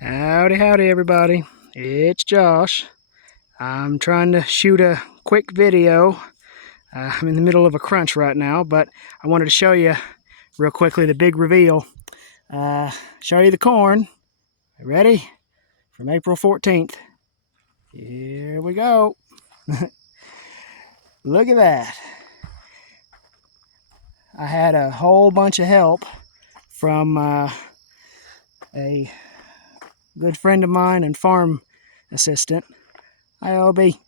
Howdy, howdy, everybody. It's Josh. I'm trying to shoot a quick video. I'm in the middle of a crunch right now, but I wanted to show you real quickly the big reveal. Show you the corn. Ready? From April 14th. Here we go. Look at that. I had a whole bunch of help from a good friend of mine and farm assistant, ILB,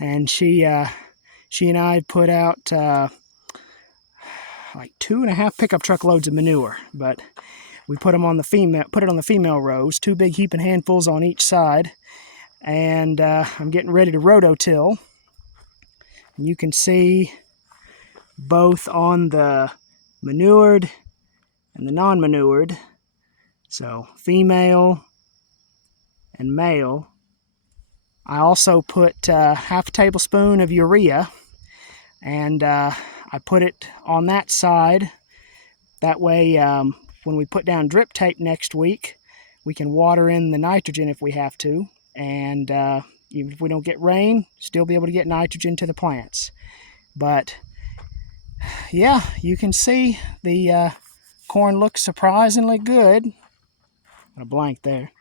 and she and I put out like 2.5 pickup truck loads of manure, but we put it on the female rows, 2 big heaping handfuls on each side, and I'm getting ready to rototill. You can see both on the manured and the non-manured, so female and male. I also put half a tablespoon of urea, and I put it on that side. That way, when we put down drip tape next week, we can water in the nitrogen if we have to, and even if we don't get rain, still be able to get nitrogen to the plants. But yeah, you can see the corn looks surprisingly good. Got a blank there.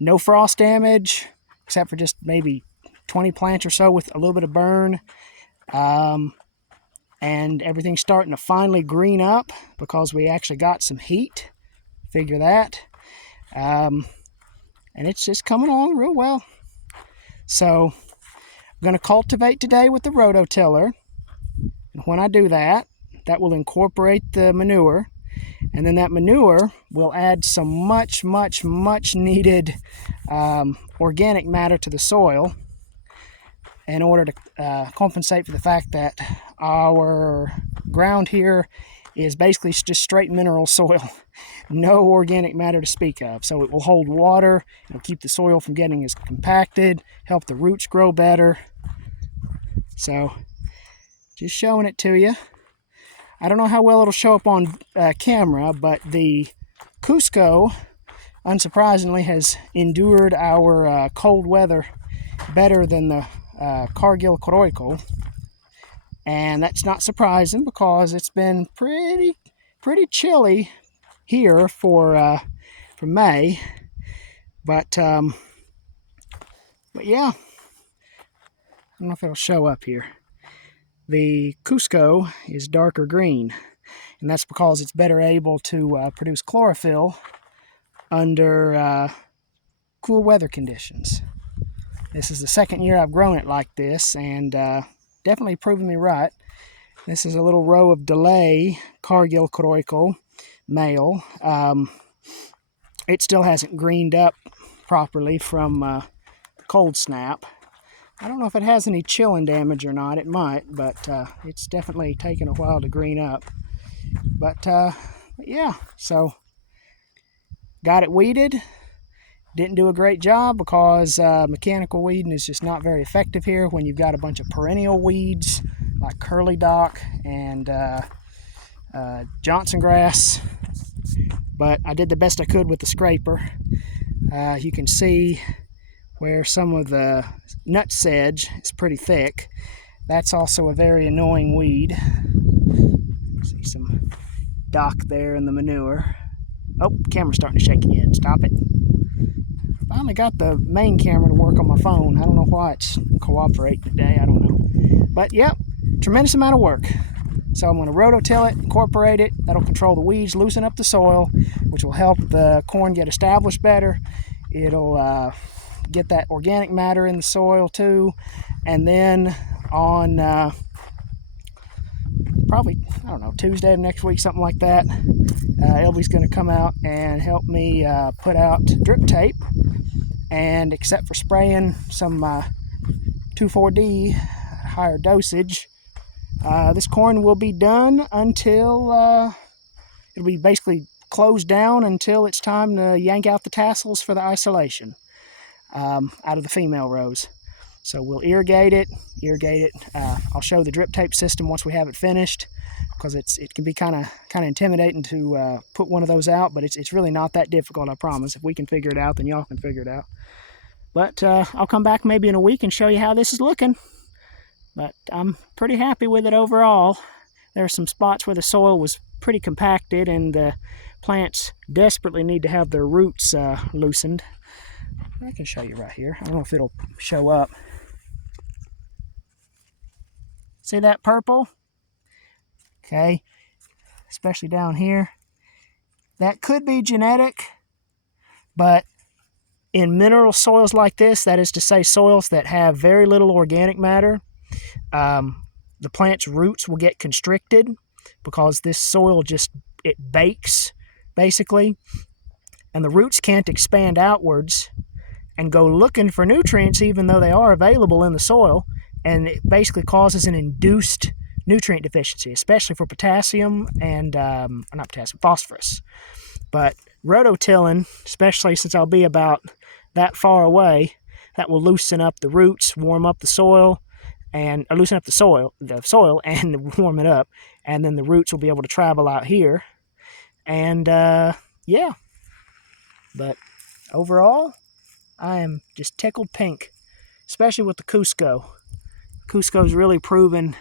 No frost damage, except for just maybe 20 plants or so with a little bit of burn. And everything's starting to finally green up because we actually got some heat. Figure that. And it's just coming along real well. So I'm going to cultivate today with the rototiller. And when I do that, that will incorporate the manure. And then that manure will add some much needed organic matter to the soil in order to compensate for the fact that our ground here is basically just straight mineral soil. No organic matter to speak of. So it will hold water, it'll keep the soil from getting as compacted, help the roots grow better. So just showing it to you. I don't know how well it'll show up on camera, but the Cusco, unsurprisingly, has endured our cold weather better than the Cargill Coroico. And that's not surprising because it's been pretty chilly here for May. But yeah, I don't know if it'll show up here. The Cusco is darker green, and that's because it's better able to produce chlorophyll under cool weather conditions. This is the second year I've grown it like this, and definitely proven me right. This is a little row of delay Cargill Coroico male. It still hasn't greened up properly from the cold snap. I don't know if it has any chilling damage or not. It might, but it's definitely taken a while to green up. But yeah, so got it weeded. Didn't do a great job because mechanical weeding is just not very effective here when you've got a bunch of perennial weeds like curly dock and Johnson grass. But I did the best I could with the scraper. You can see where some of the nut sedge is pretty thick. That's also a very annoying weed. See some dock there in the manure. Oh, camera's starting to shake again. Stop it. Finally got the main camera to work on my phone. I don't know why it's cooperating today. I don't know. But yep, tremendous amount of work. So I'm going to rototill it, incorporate it. That'll control the weeds, loosen up the soil, which will help the corn get established better. It'll get that organic matter in the soil too. And then on probably, I don't know, Tuesday of next week, something like that, Elby's going to come out and help me put out drip tape. And except for spraying some 2,4-D higher dosage, this corn will be done until it'll be basically closed down until it's time to yank out the tassels for the isolation out of the female rows. So we'll irrigate it. I'll show the drip tape system once we have it finished, because it can be kind of intimidating to put one of those out, but it's really not that difficult, I promise. If we can figure it out, then y'all can figure it out. But I'll come back maybe in a week and show you how this is looking. But I'm pretty happy with it overall. There are some spots where the soil was pretty compacted and the plants desperately need to have their roots loosened. I can show you right here. I don't know if it'll show up. See that purple? Okay, especially down here. That could be genetic, but in mineral soils like this, that is to say soils that have very little organic matter, the plant's roots will get constricted because this soil it bakes, basically, and the roots can't expand outwards and go looking for nutrients even though they are available in the soil, and it basically causes an induced nutrient deficiency, especially for potassium and, not potassium, phosphorus. But rototilling, especially since I'll be about that far away, that will loosen up the roots, warm up the soil, and loosen up the soil and warm it up, and then the roots will be able to travel out here. And yeah, but overall, I am just tickled pink, especially with the Cusco. Cusco's really proven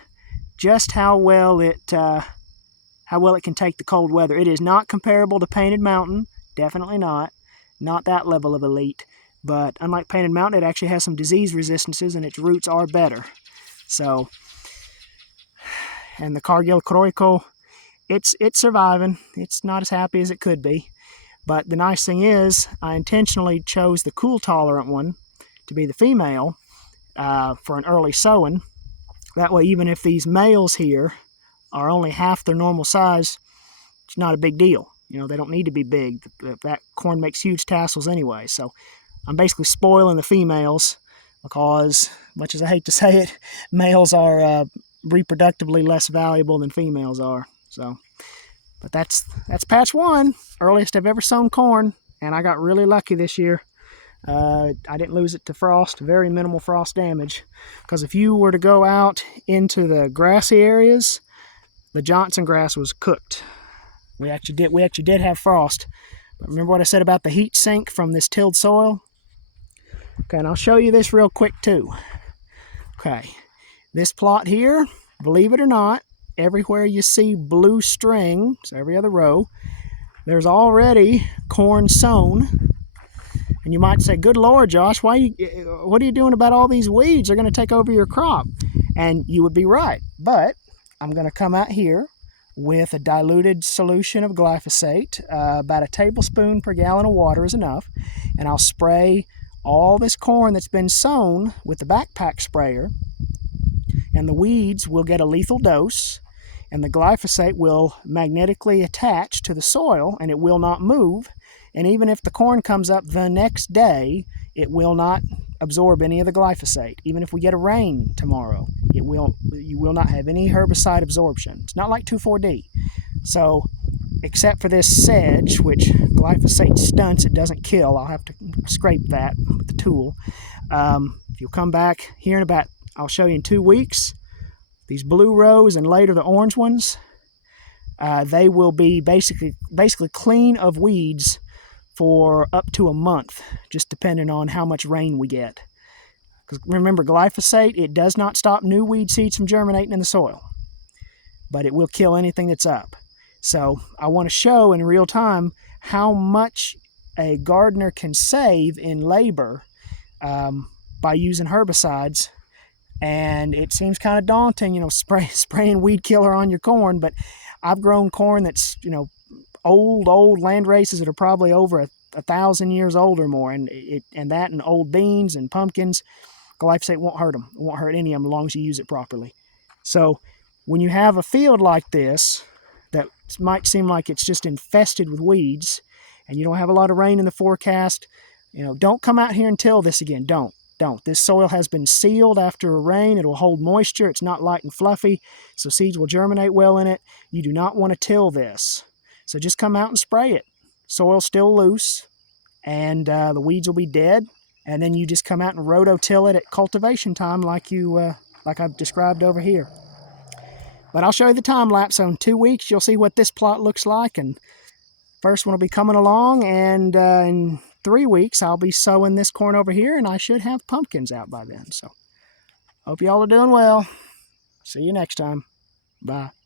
just how well it can take the cold weather. It is not comparable to Painted Mountain, definitely not that level of elite. But unlike Painted Mountain, it actually has some disease resistances, and its roots are better. So, and the Cargill Coroico, it's surviving. It's not as happy as it could be. But the nice thing is, I intentionally chose the cool tolerant one to be the female for an early sowing. That way, even if these males here are only half their normal size, it's not a big deal. You know, they don't need to be big. That corn makes huge tassels anyway. So I'm basically spoiling the females because, much as I hate to say it, males are reproductively less valuable than females are. So, but that's patch one, earliest I've ever sown corn, and I got really lucky this year. I didn't lose it to frost, very minimal frost damage. Because if you were to go out into the grassy areas, the Johnson grass was cooked. We actually did have frost. But remember what I said about the heat sink from this tilled soil? Okay, and I'll show you this real quick too. Okay, this plot here, believe it or not, everywhere you see blue string, so every other row, there's already corn sown. And you might say, good Lord, Josh, what are you doing about all these weeds? They're going to take over your crop. And you would be right. But I'm going to come out here with a diluted solution of glyphosate. About a tablespoon per gallon of water is enough. And I'll spray all this corn that's been sown with the backpack sprayer. And the weeds will get a lethal dose. And the glyphosate will magnetically attach to the soil, and it will not move. And even if the corn comes up the next day, it will not absorb any of the glyphosate. Even if we get a rain tomorrow, you will not have any herbicide absorption. It's not like 2,4-D. So, except for this sedge, which glyphosate stunts, it doesn't kill. I'll have to scrape that with the tool. If you'll come back here in about, I'll show you in 2 weeks, these blue rows and later the orange ones, they will be basically clean of weeds for up to a month, just depending on how much rain we get. Because remember, glyphosate, it does not stop new weed seeds from germinating in the soil, but it will kill anything that's up. So I want to show in real time how much a gardener can save in labor by using herbicides. And it seems kind of daunting, you know, spraying weed killer on your corn, but I've grown corn that's, you know, old land races that are probably over 1,000 years old or more, and old beans and pumpkins, glyphosate won't hurt them. It won't hurt any of them as long as you use it properly. So when you have a field like this that might seem like it's just infested with weeds, and you don't have a lot of rain in the forecast, you know, don't come out here and till this again. Don't. This soil has been sealed after a rain. It'll hold moisture. It's not light and fluffy, so seeds will germinate well in it. You do not want to till this. So just come out and spray it. Soil's still loose, and the weeds will be dead, and then you just come out and rototill it at cultivation time like I've described over here. But I'll show you the time lapse. So in 2 weeks, you'll see what this plot looks like, and first one will be coming along, and in 3 weeks, I'll be sowing this corn over here, and I should have pumpkins out by then. So hope y'all are doing well. See you next time. Bye.